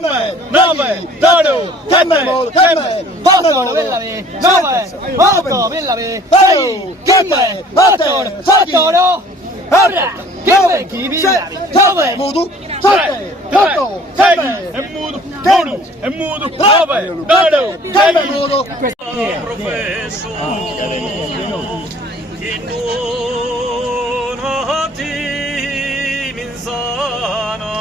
9, 8, 7, 8, 9, 6, 7, 8, 8, ora, che chi 9, muto, 7, 8, 7, è muto, 9, 8, 7, muto. Professor, che non ha ti insana.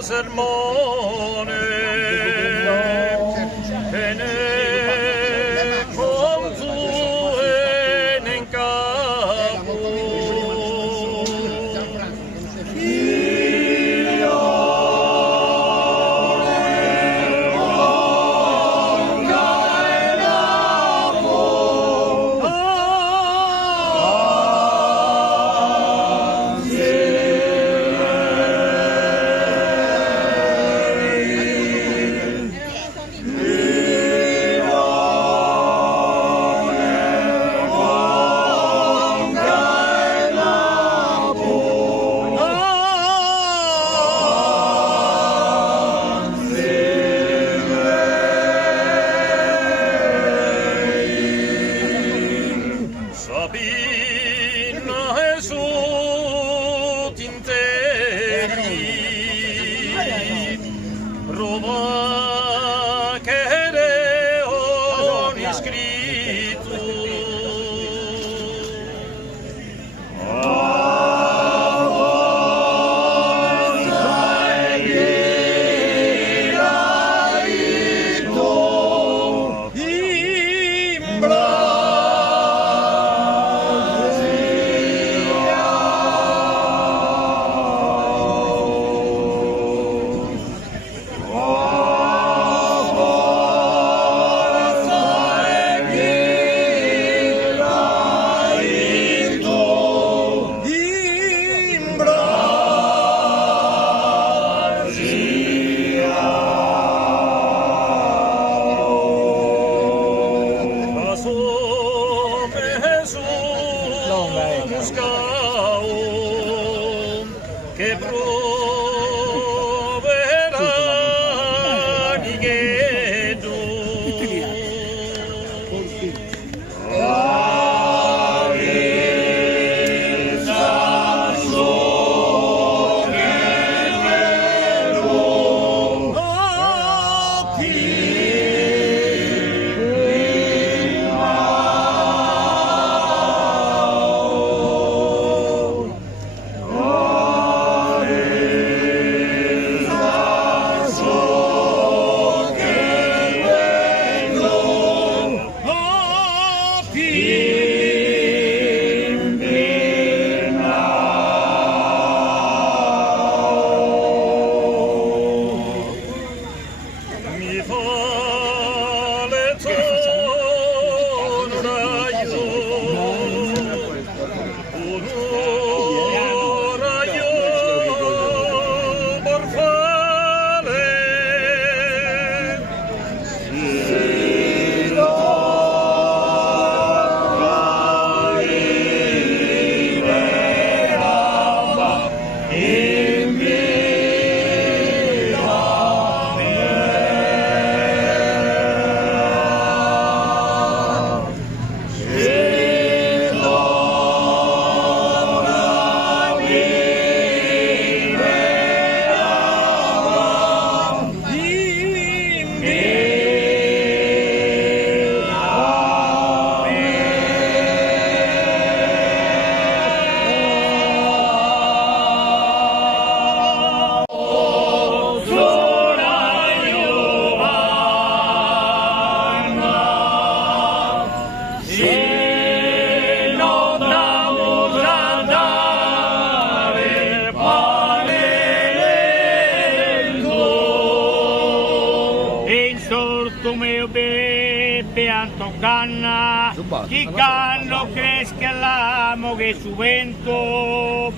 Sermone e ne consuene in capo Sabina e su tinteri Roma che leoni scritto Oh come bebe anto canna, chi canno cresca l'amo che su vento,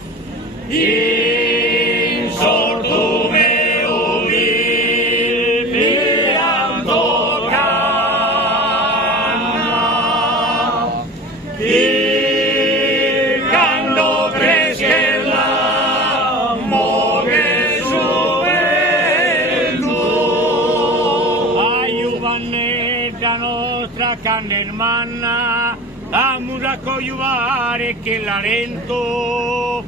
in sordo meo bebe anto canna, chi canno cresca l'amo che su la nostra carne hermana, vamos a coyuvare che la lento.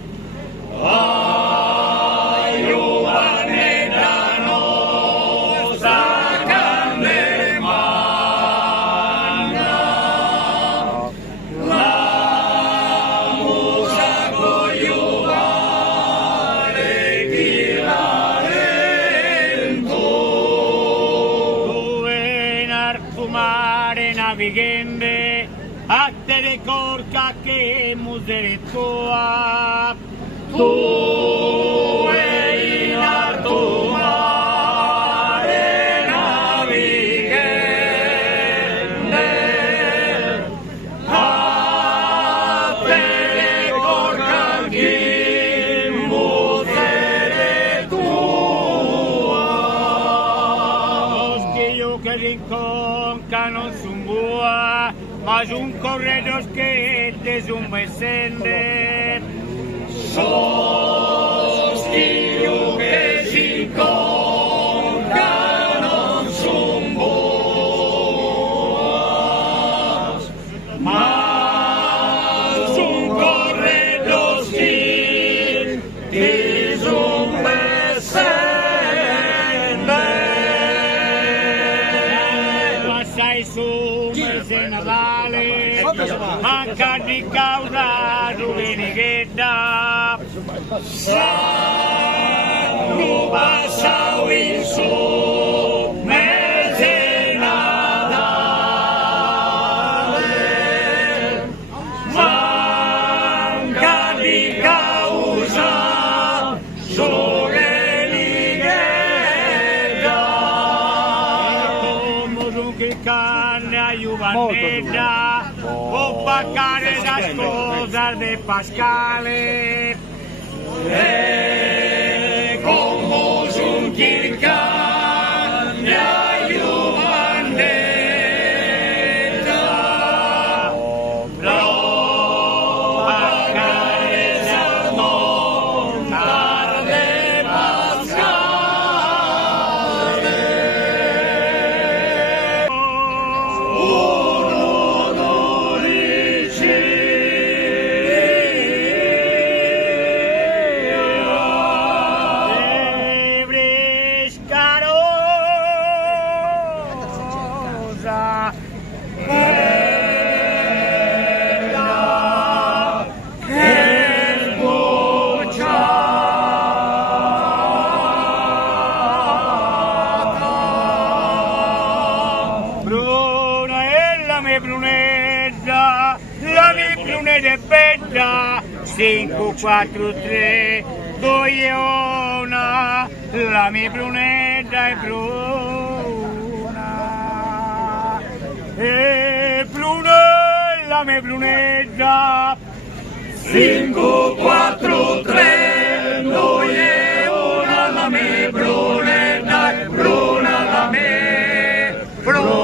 Ayúdame la nostra carne hermana, vamos a coyuvare che la lento. Mare navigende a te ricorda che musere tua tu in alto mare navigende a te ricorda che musere tua los que yo que rincón non son bua, mas un corredos que te un mesende. Sos io che si conca non son bua, mas un corredos que te un mesende. Su mese Natale, manca di causa Domenichetta, sanno passau in su mese Natale, manca di causa carne aiuvanetta, o paccare da sposa de Pascale, e come un carne aiuvanetta, lo paccare da sposa de Pascale. La mia brunetta è bella, 5, 4, 3, 2 e 1, la mia brunetta è bruna, e bruna la mia brunetta, 5, 4, 3, 2 e 1, la mia brunetta è bruna, la mia brunetta.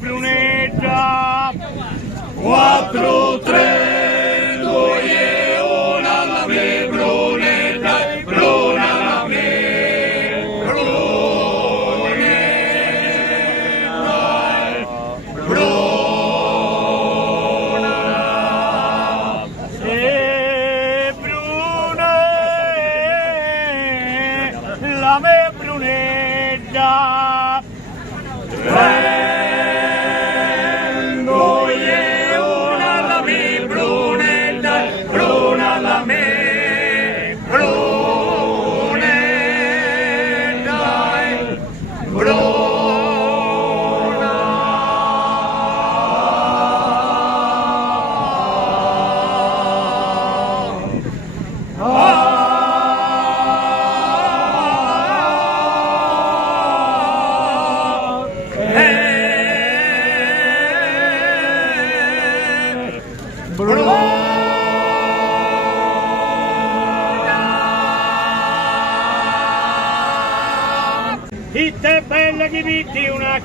Brunetta 4, 3, 2 e 1, la mia brunetta è bruna, la mia brunetta è bruna, e bruna la mia brunetta. Bro.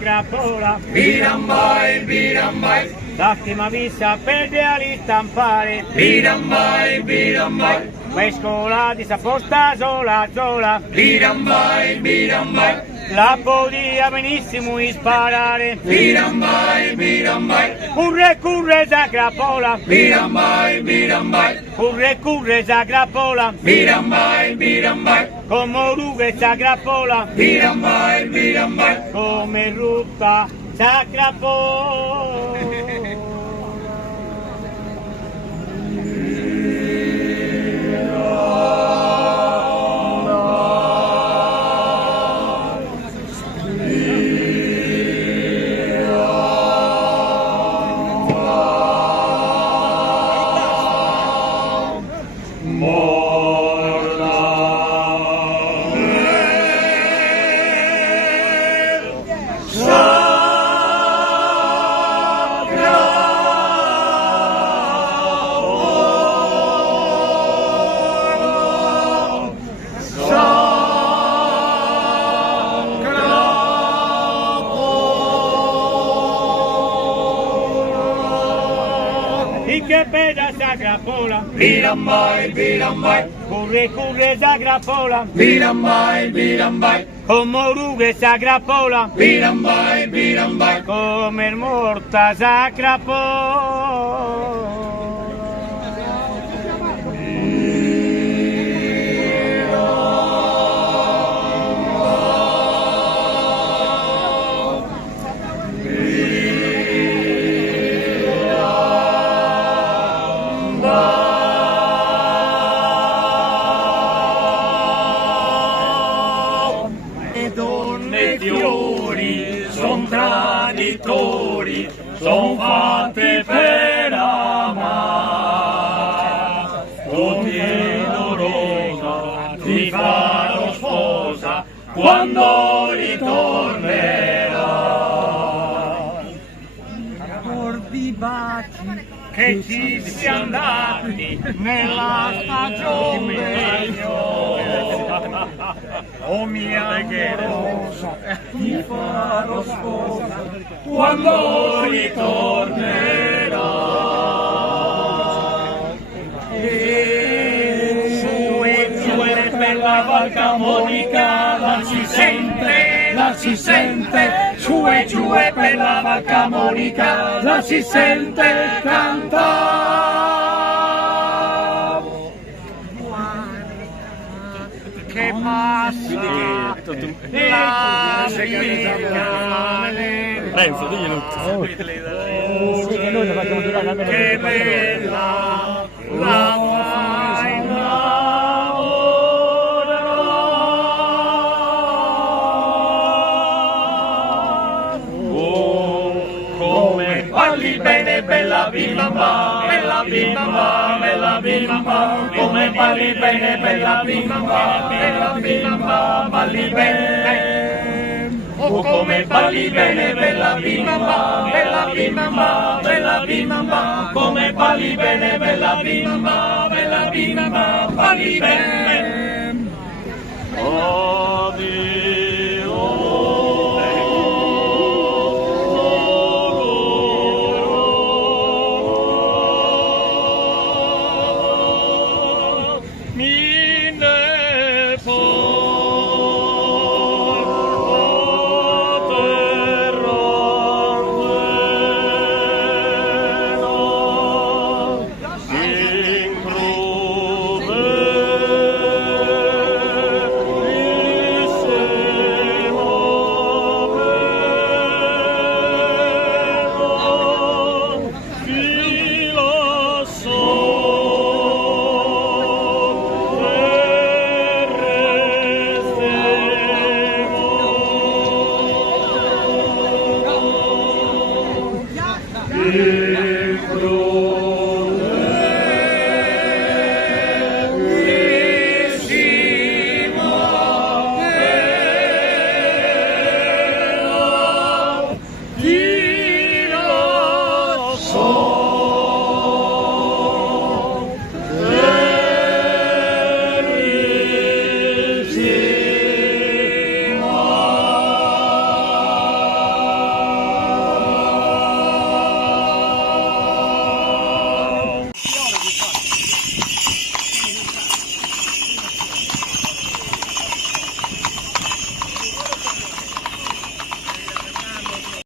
grappola, Birambai, l'ultima vista per di stampare, Birambai, mescolati sa posta sola, Birambai, la podia benissimo sparare, Birambai, curre sa grappola, Birambai, curre sa grappola, Birambai, come rughe sa grappola, Birambai, come rutta sa grappola. Che bella sa grappola, Birambai, curre sa grappola, Birambai, come rughe sa grappola, Birambai, come morta sa grappola. Donne fiori son traditori, son fatte per amare. Con dolorosa ti farò sposa quando ritornerà. Ricordi baci che ci siamo dati nella stagione. Oh mia rosa, ti farò sposa Quando ritornerà. su e giù per la Val Camonica la si sente, su e giù per la Val Camonica la si sente cantare. Che passa la finale, Renzo, diglielo. che bella la faina ora. Oh, come balli bene bella bimba, bella bimba, bella bimba, come balli bene bella bimba, bella bimba, balli bene. Oh, come balli bene bella bimba, bella bimba, bella bimba, come balli bene bella bimba, bella bimba, balli bene. Amen.